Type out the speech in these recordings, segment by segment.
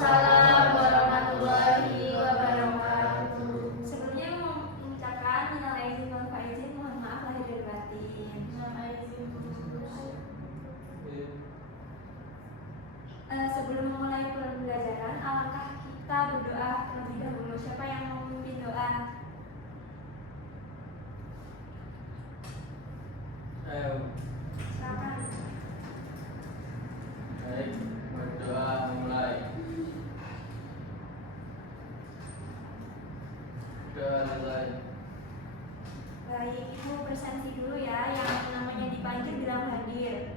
Waalaikumsalam warahmatullahi wabarakatuh. Sebelumnya mengucapkan minal aidin wal faizin, mohon maaf lahir dan batin. Sebelum memulai pembelajaran, alangkah kita berdoa terlebih dahulu. Siapa yang mau memimpin doa? Silakan. Baik, berdoa mulai. Doa mulai. Baik, Ibu presensi dulu ya. Yang namanya dipanggil bilang hadir.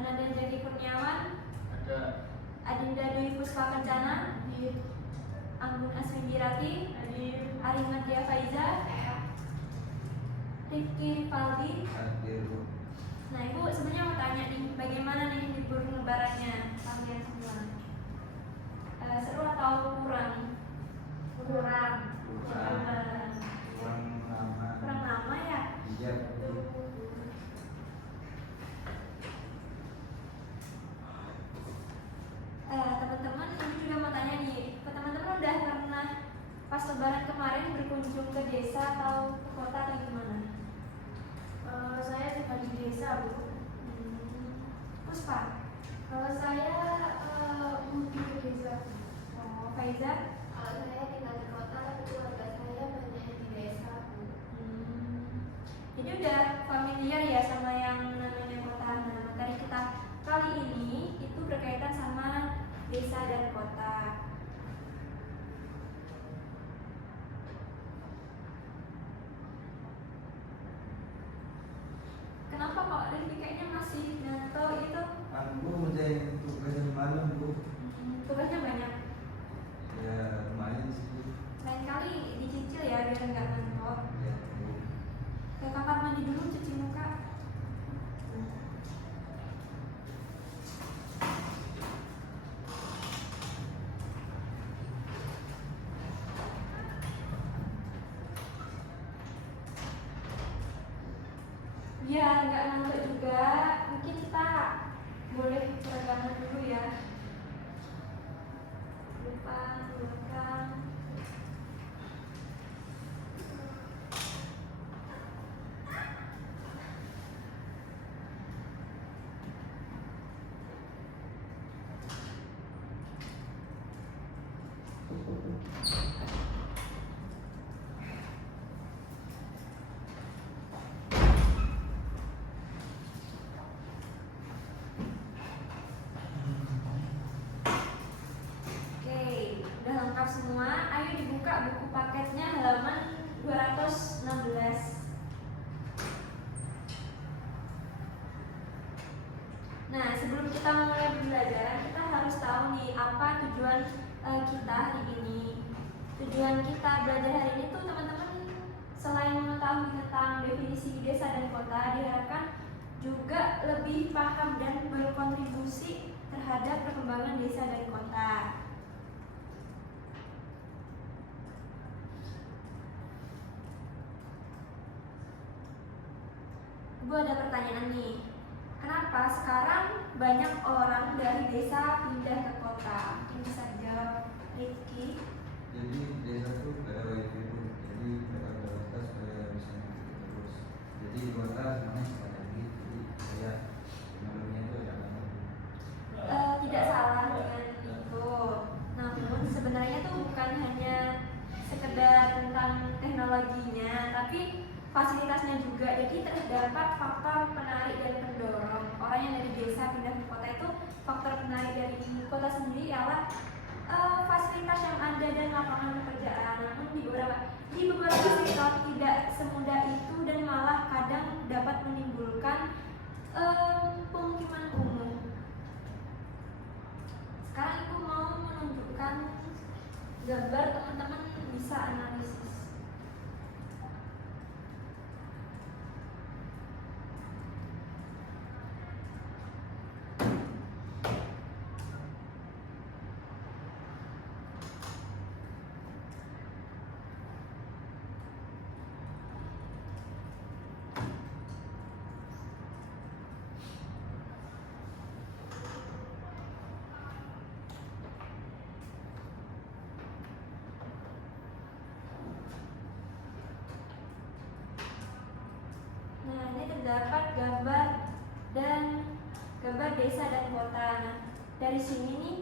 Ananda Jaki Kurniawan, Ada. Adinda Dwi Puspa Kencana, Anggun Aswindirati, Arimat Dia Faiza, Rifki Rifaldi. Nah, Ibu sebenarnya mau tanya nih, bagaimana nih libur lebarannya kalian semua? Seru atau kurang? Kurang lama ya? Iya. Teman-teman, Ibu juga mau tanya nih, teman-teman udah pernah pas lebaran kemarin berkunjung ke desa atau ke kota atau gimana? Saya tinggal di desa, Bu. Puspa? Kalau saya mudik ke desa. Oh, Faiza? Kalau saya tinggal di kota, tapi keluarga saya banyak di desa, Bu. Jadi udah familiar ya sama yang namanya kota. Nah, materi kita kali ini itu berkaitan sama desa dan kota. Kenapa kok Rifki kayaknya masih ngantuk itu? Aku menjadi tugas di malam, Bu. Tugasnya banyak. Ya lumayan sih. Lain kali dicicil ya biar nggak ngantuk. Ya, Bu. Ke kamar mandi dulu cuci muka. Biar nggak ngantuk juga, mungkin kita boleh peregangan dulu ya. Depan, belakang. Oke, udah lengkap semua. Ayo dibuka buku paketnya halaman 216. Nah, sebelum kita memulai pembelajaran, kita harus tahu nih apa tujuan kita hari ini. Tujuan kita belajar hari ini tuh teman-teman selain mengetahui tentang definisi desa dan kota, diharapkan juga lebih paham dan berkontribusi terhadap perkembangan desa dan kota. Ibu ada pertanyaan nih. Kenapa sekarang banyak orang dari desa pindah ke kota? Mungkin bisa jawab Rifki. Jadi desa tuh gak ada wifi, Bu. Jadi gak ada kualitas supaya bisa ngikutin terus. Jadi di kota semuanya bisa lagi. Jadi saya teknologinya itu ada banget. Tidak salah dengan itu. Namun sebenarnya tuh bukan hanya sekedar tentang teknologinya, tapi fasilitasnya juga. Jadi terdapat faktor penarik dan pendorong. Orang yang dari desa pindah ke kota itu faktor penarik dari kota sendiri adalah fasilitas yang ada dan lapangan pekerjaan. Namun di beberapa sektor tidak semudah itu dan malah kadang dapat menimbulkan pemukiman umum. Sekarang Ibu mau menunjukkan gambar, teman-teman bisa analisis. ini terdapat gambar desa dan kota. Nah, dari sini nih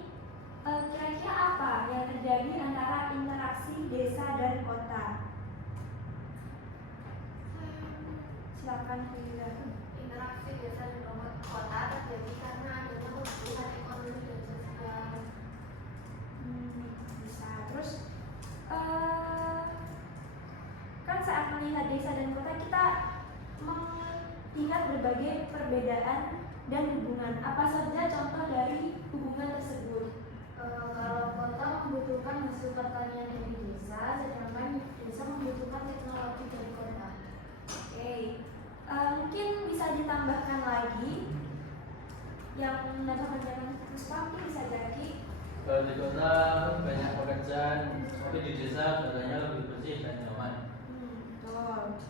kira-kira apa yang terjadi antara interaksi desa dan kota? Silakan Frida. Interaksi desa dan kota terjadi karena adanya kebutuhan ekonomi dan sosial. Bisa. Terus kan saat melihat desa dan kota kita melihat berbagai perbedaan dan hubungan. Apa saja contoh dari hubungan tersebut? Kalau kota membutuhkan hasil pertanian dari desa, sedangkan desa membutuhkan teknologi dari kota. Oke. Mungkin bisa ditambahkan lagi yang menambahkan Puspa mungkin bisa jadi. Kalau di kota banyak pekerjaan, tapi di desa katanya lebih bersih dan nyaman. Betul.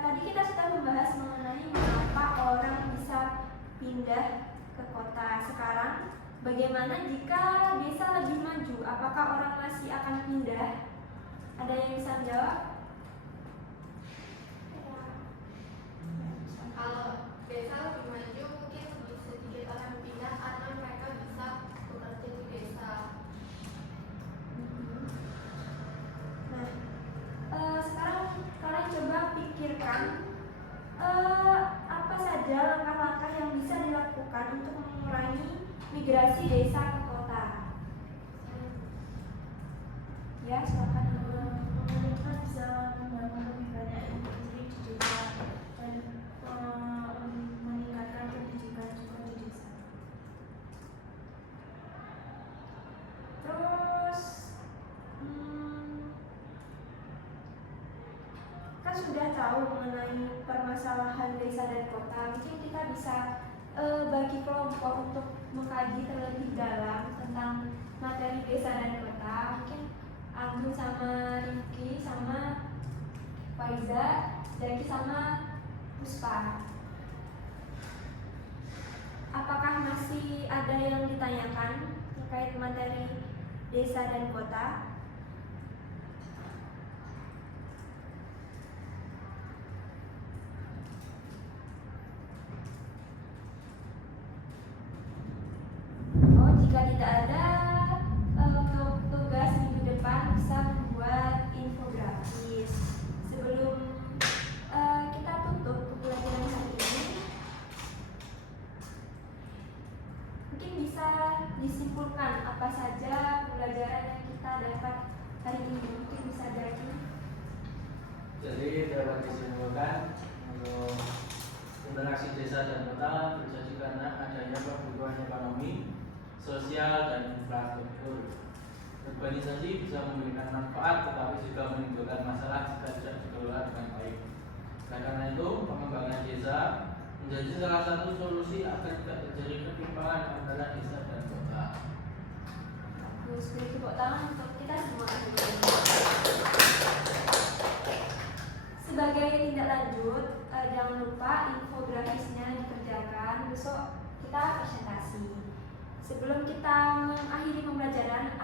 Tadi kita sudah membahas mengenai mengapa orang bisa pindah ke kota. Sekarang, bagaimana jika desa lebih maju? Apakah orang masih akan pindah? Ada yang bisa menjawab? Kalau desa lebih maju, mungkin lebih sedikit orang pindah karena mereka bisa bekerja di desa. Nah, sekarang kalian coba pikirkan apa saja langkah-langkah yang bisa dilakukan untuk mengurangi migrasi desa ke kota. Ya, silakan. Pemerintah bisa membangun lebih banyak industri di desa dan meningkatkan pendidikan juga di desa. Terus kan sudah tahu mengenai permasalahan desa dan kota. Mungkin kita bisa bagi kelompok untuk mengkaji terlebih dalam tentang materi desa dan kota. Mungkin Anggun sama Rifki sama Faiza, Zaki sama Puspa. Apakah masih ada yang ditanyakan terkait materi desa dan kota? Oh, jika tidak ada, untuk tugas minggu depan bisa membuat infografis. Sebelum kita tutup pembelajaran hari ini, mungkin bisa disimpulkan apa saja pembelajaran yang kita dapat hari ini. Mungkin bisa jadi. Jadi dapat disimpulkan untuk interaksi desa dan kota terjadi karena adanya pertumbuhan ekonomi, sosial, dan infrastruktur. Urbanisasi bisa memberikan manfaat tetapi juga menimbulkan masalah jika tidak dikelola dengan baik. Nah, karena itu pengembangan desa menjadi salah satu solusi agar tidak terjadi ketimpangan antara desa dan kota. Bagus, beri tepuk tangan untuk kita semua. Sebagai tindak lanjut, jangan lupa infografisnya dikerjakan. Besok kita presentasi. Sebelum kita mengakhiri pembelajaran,